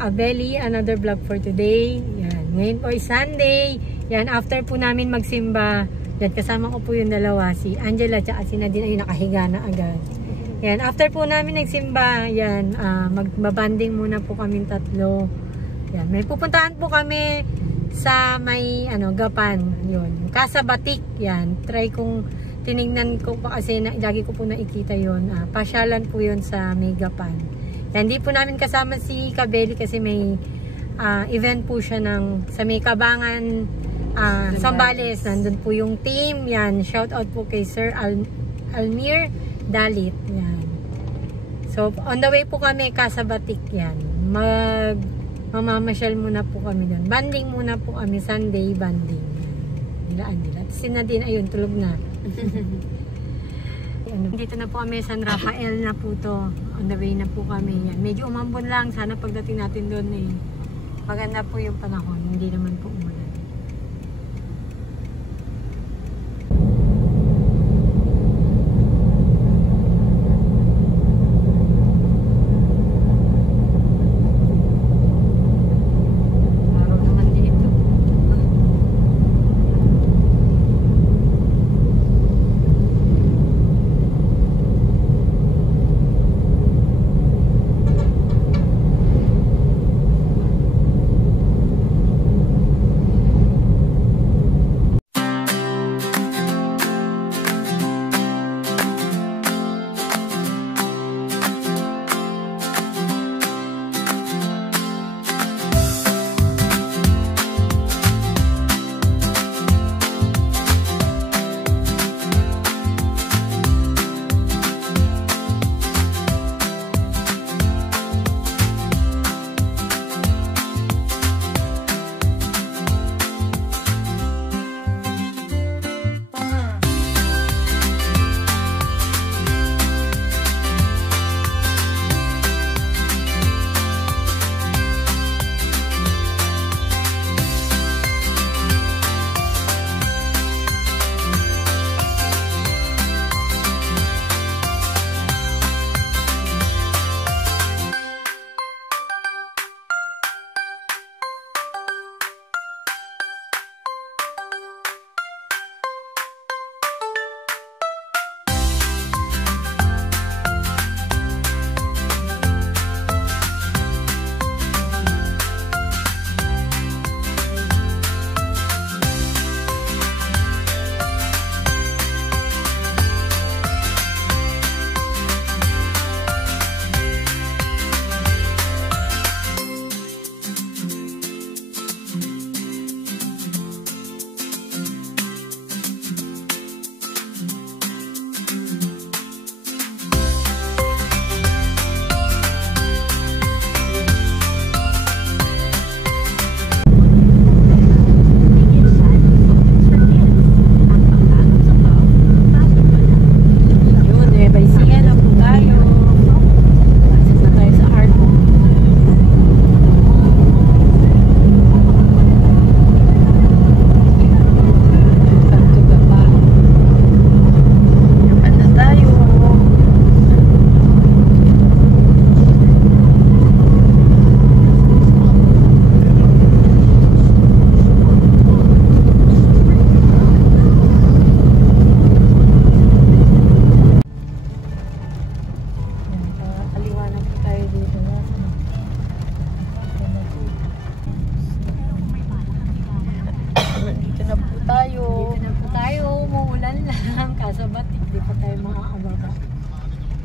Abeli, another vlog for today. Yan. Ngayon po ay Sunday. Yan, after po namin magsimba, yan, kasama ko po yung dalawa, si Angela at si Nadine ay nakahiga na agad. Yan, after po namin nagsimba, yan, magbabanding muna po kami tatlo. Yan, may pupuntahan po kami sa may, Gapan. Yun, Casa Batik. Yan, try kong, tinignan ko pa kasi, lagi ko po nakikita yun. Pasyalan po yun sa may Gapan. Hindi po namin kasama si Kabeli kasi may event po siya sa may Kabangan, Zambales. Nandun po yung team. Yan, shout out po kay Sir Almir Dalit. Yan. So, on the way po kami, Casa Batik. Yan. Mamamasyal muna po kami doon. Banding muna po kami, Sunday banding. Nilaan nila. Si Nadine, ayun, tulog na. Dito na po kami, San Rafael na po to. On the way na po kami. Yan. Medyo umambon lang. Sana pagdating natin doon maganda po yung panahon. Hindi naman po umulan.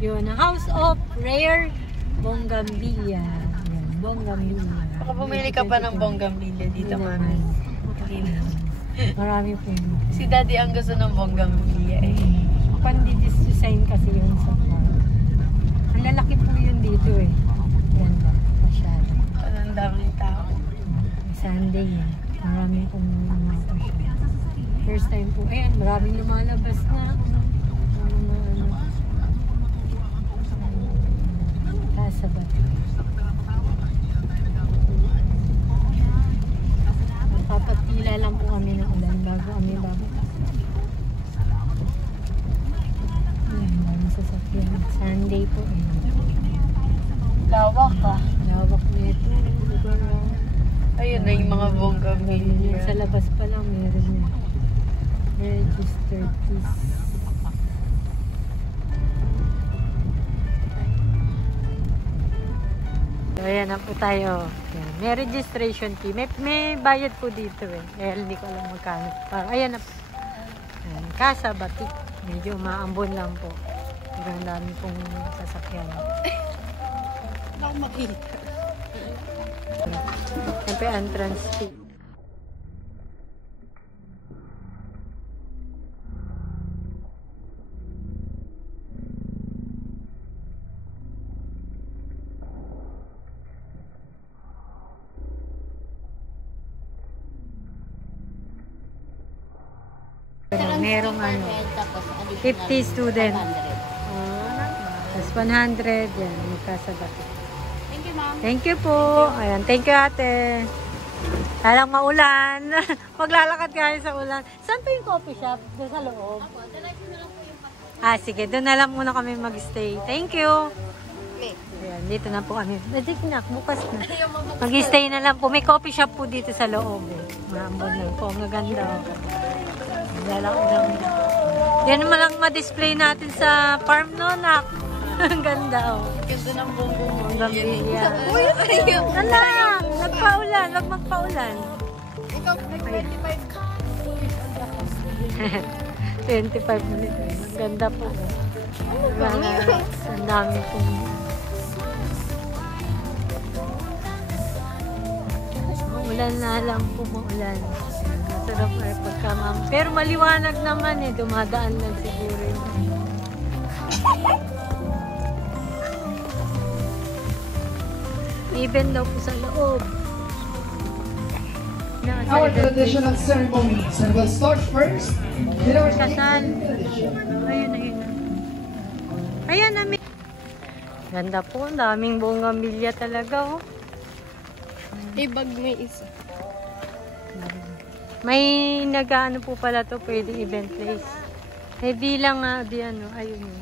Yun, House of Rare Bougainvillea. Yan, Bougainvillea. Baka bumili ka pa ng Bougainvillea dito, mami. Marami po. Si Daddy ang gusto ng Bougainvillea eh. Pandi-design kasi yun sa farm. Ang lalaki po yun dito eh. Ganda. Masyado. Ang daming tao. Sunday eh. Marami pong mga pasyal. First time po. Ayan, maraming lumalabas na. Casa Batik. Magpapatila lang po kami ng ulan bago kami bababa. Ayan, maraming sasakyan. Sunday po eh. Lawak ah. Lawak nito. Lugar na. Ayun na yung mga bonggambilya. Sa labas pa lang meron yun. Registered fees. So, ayan na po tayo. Ayan. May registration fee. May bayad po dito eh. Kaya hindi ko alam magkano. Ayan na po. Ayan. Casa Batik. Medyo maambon lang po. Pero ang dami pong sasakyan. Hindi ako makita. Siyempre entrance fee. Merong ano, 50 student. Tapos 100, yan, may kasabak. Thank you, ma'am. Thank you po. Ayan, thank you ate. Alang maulan. Maglalakad kayo sa ulan. Saan po yung coffee shop? Doon sa loob? Sige, doon na lang muna kami mag-stay. Thank you. Ayan, dito na po kami. Nadik bukas na. Mag-stay na lang po. May coffee shop po dito sa loob. Maambon lang po. Ang ganda. Yan naman lang ma-display natin sa farm no, nak. Ang ganda, oh. Ganda ng bonggambilya. Uy, ayaw. Alam, nagpaulan. Wag magpaulan. Ikaw, 25 minutes. Ang ganda po. Ang dami po. Ulan na lang po, maulan. Masarap ay pagkamam. Pero maliwanag naman eh. Dumadaan lang siguro yun. Even daw po sa loob. Our traditional ceremonies and we'll start first with our Kasal. Ayun. Ayan na. Ganda po. Ang daming bonggambilya talaga, oh. Ibag may isa. May nag-ano po pala to, pwedeng event place. May bilang nga, di ano, ayun yun.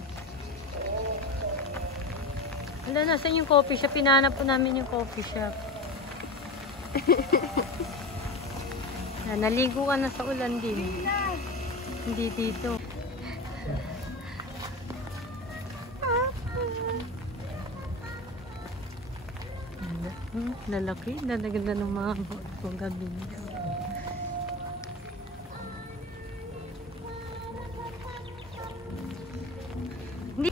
Wala, nasan yung coffee shop? Pinahanap po namin yung coffee shop. Naligo ka na sa ulan din. Hindi dito. Lalaki. Naganda ng mga bonggambilya. Hindi.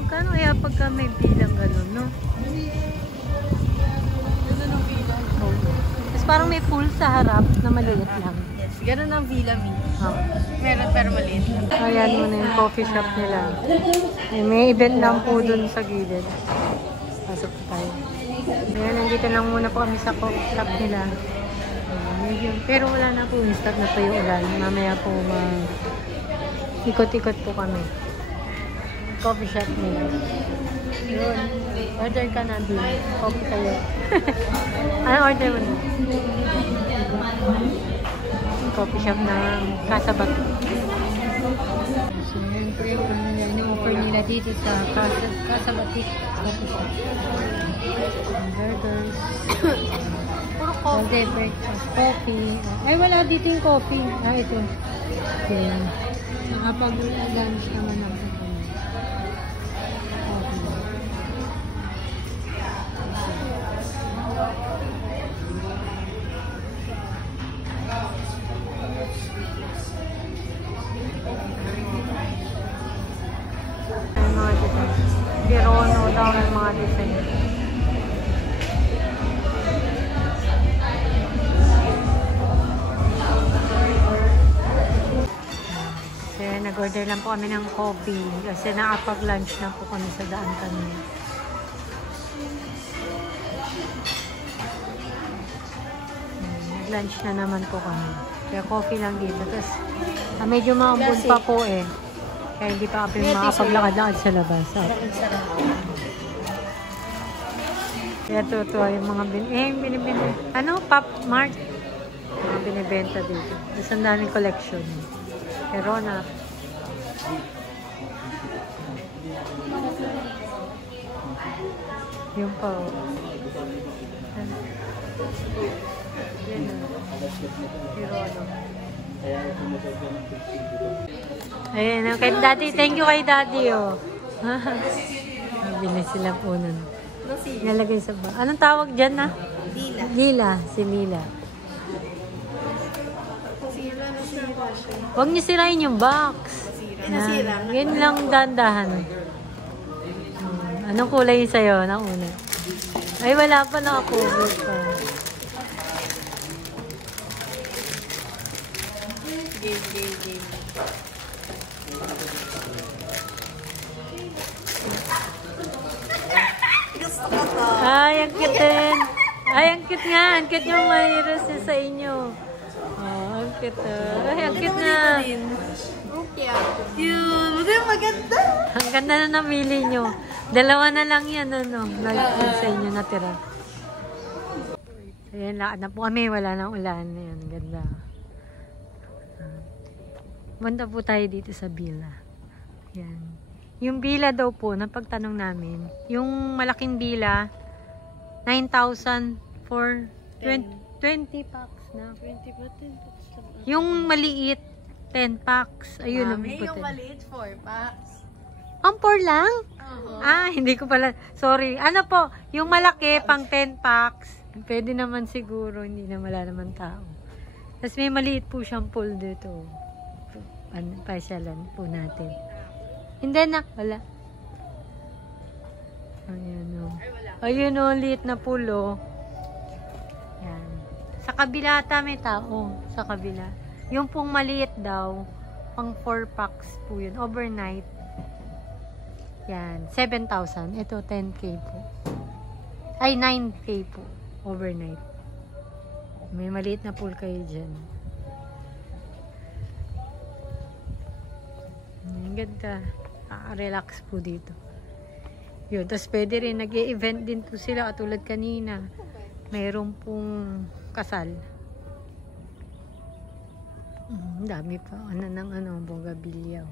Magkano kaya pagka may bilang gano'n, no? Ganda ng villa. Oh. Tapos parang may pool sa harap na maliit lang. Yes, gano'n ang villa mi. Oh. Meron pero maliit lang. Ayan mo na yung coffee shop nila. May event lang po dun sa gilid. Pasok tayo. Ayan, nandito lang muna po kami sa coffee shop nila. Pero wala na po. Start na po yung ulan. Mamaya po ikot-ikot po kami. Coffee shop nila. Yun. Order ka na din. Coffee kayo. Ano order mo na? Coffee shop na Casa Batik. Siyempre, in-offer nila dito sa Casa Batik Coffee Shop. Burgers. Puro All day breakfast. Coffee. Ay, wala dito yung coffee. Ito. Okay. Nakapag-lunch naman ako. Ay, mga design. Pirono daw ng mga design. Kaya nag-order lang po kami ng coffee kasi nakapag-lunch na po kami sa daan kanina. Nag-lunch na naman po kami. Kaya coffee lang dito. Tapos medyo maambon pa po eh. Kaya hindi pa kami makapaglakad-lakad sa labas. Kaya tutuwa yung mga binibenta. Ano? Pop Mart. Mga binibenta dito. Tapos ang daming collection. Pero na. Yung pa, oh. Yan, oh. Pero ano. Ayan, oh. Kay Daddy. Thank you kay Daddy, oh. Bili sila po nun. Nalagay sa ba. Anong tawag dyan, na? Lila. Lila. Si Lila. Nasira siya. Huwag niyo sirain yung box. Nasira. Yan lang dandahan. Anong kulay yung sa'yo? Nauna. Ay, wala pa, naka-cover pa. Game. Gusto ko to. Ay, ang cute din. Ay, ang cute nga. Ang cute yung mayroon siya sa inyo. Oh, ang cute. Ay, ang cute na. Okay. Cute. Buti maganda. Ang ganda na namili nyo. Dalawa na lang yan, ano. Nag-cute sa inyo natira. Ayan, lakad na po kami. Wala nang ulan. Ayan, ganda. Banda po tayo dito sa Bila. Yan. Yung Bila daw po, napagtanong namin, yung malaking Bila, 9,000 for 20 packs na. 20 ba? 10 packs lang. Yung maliit, 10 packs. Ayun ang May yung puti. maliit 4 packs. Ang 4 lang? Oo. Ah, hindi ko pala. Sorry. Ano po, yung malaki, pang 10 packs. Pwede naman siguro, hindi na wala naman tao. Tapos may maliit po siyang pool dito. Pasyalan po natin. Hindi na, wala. Ayan o. Ayun o, liit na pool o. Yan. Sa kabila ata may tao. Sa kabila. Yung pong maliit daw, pang 4 packs po yun. Overnight. Yan. 7,000. Ito, 10K po. Ay, 9K po. Overnight. May maliit na pool kayo dyan. Ang ganda. Relax po dito. Yun. Tapos pwede rin, nag-e-event din po sila katulad kanina. Mayroon pong kasal. Dami pa. Ano ng bougainvillea.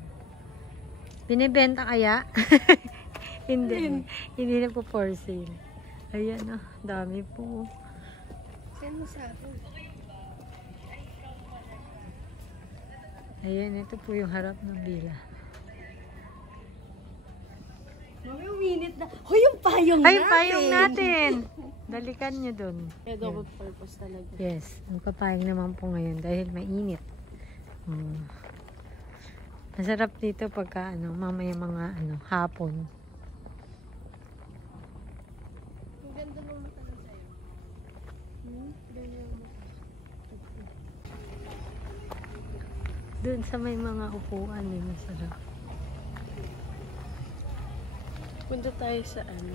Binibenta kaya? Hindi. Hindi na po for sale. Ayan dami po. Send mo sa akin. Ayan, ito po yung harap ng Bila. Mami, uminit na. Hoy, yung payong Ay, natin. payong natin! Dalikan nyo dun. Kaya double purpose talaga. Yes, magpapayong naman po ngayon dahil mainit. Masarap dito pagka mamaya mga hapon. Ang ganda ng mata na sa'yo. Ganyan mo. Doon sa may mga upuan masarap. Punta tayo sa ano?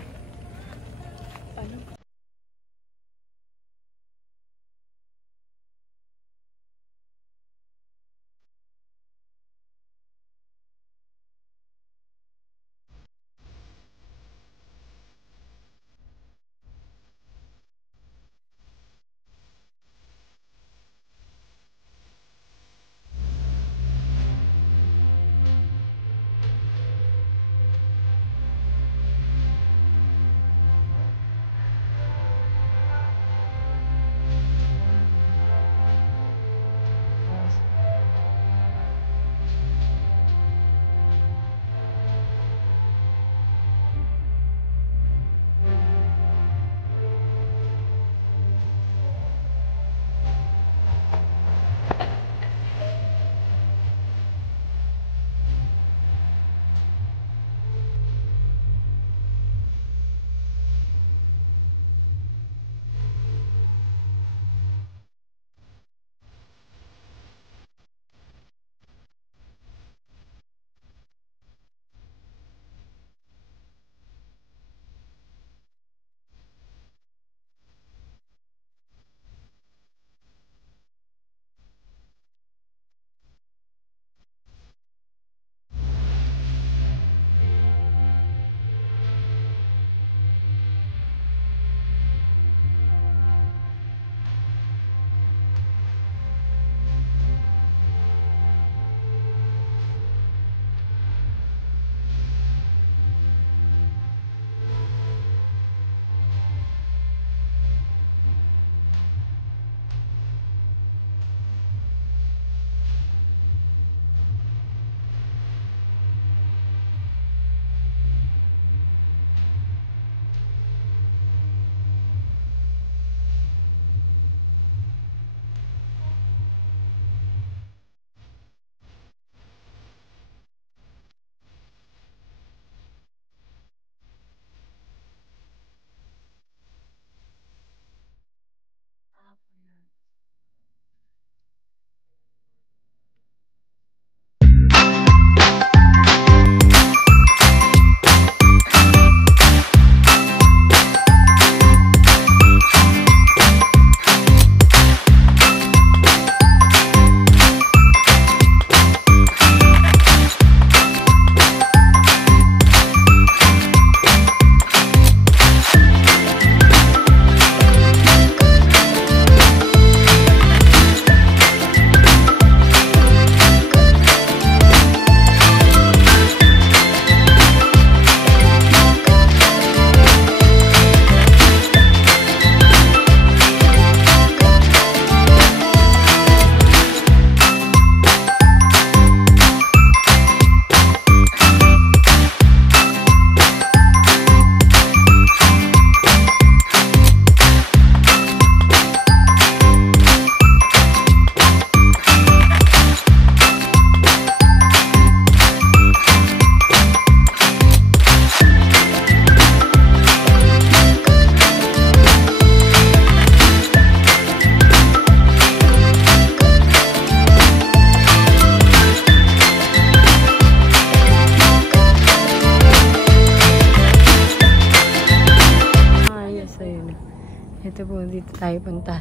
tayo punta.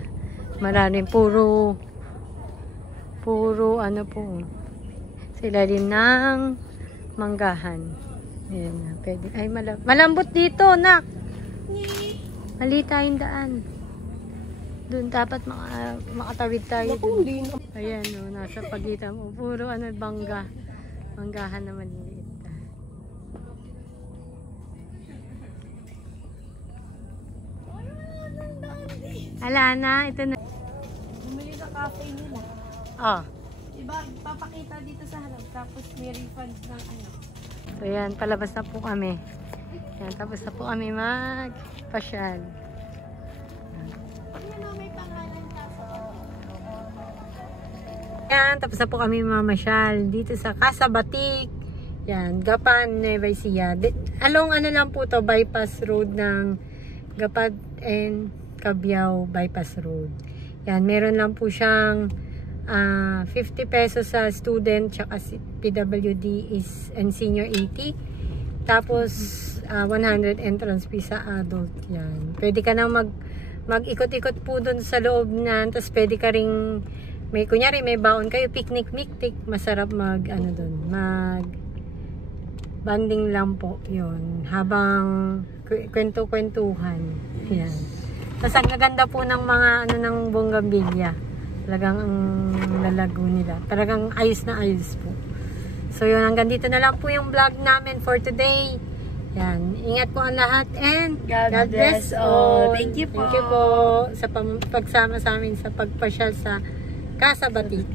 Maraming puro ano po. Sila din ng manggahan. Ayan na, pwede. Ay, malambot dito, nak. Mali tayong daan. Doon dapat makatawid tayo. Ayan, no, nasa pagitan mo. Puro ano, manggahan na maliliit. Ala na, ito na. Bumili sa cafe nila. Oh. Diba, papakita dito sa harap. Tapos may refund ng ano. So yan, palabas na po kami. Yan, tapos na po kami magpasyal. Ano, may pangalan kaso. Yan, tapos na po kami mamasyal dito sa Casa Batik. Yan, Gapan, Nueva Ecija. Along ano lang po to, bypass road ng Gapan and Cabiao bypass road. Yan, meron lang po siyang 50 pesos sa student tsaka PWD is and senior 80. Tapos 100 entrance fee sa adult. Yan. Pwede ka nang mag-ikot-ikot po doon sa loob na, tapos pwede ka ring kunyari may baon kayo, picnic, masarap mag ano doon, mag banding lang po 'yon habang kwento-kwentuhan. Yan. Tapos ang gaganda po ng mga ano ng Bougainvillea. Talagang ang lalago nila. Talagang ayos na ayos po. So yun, hanggang dito na lang po yung vlog namin for today. Yan. Ingat po ang lahat and God bless all. Thank you po. Thank you po sa pagsama sa amin sa pagpasyal sa Casa Batik.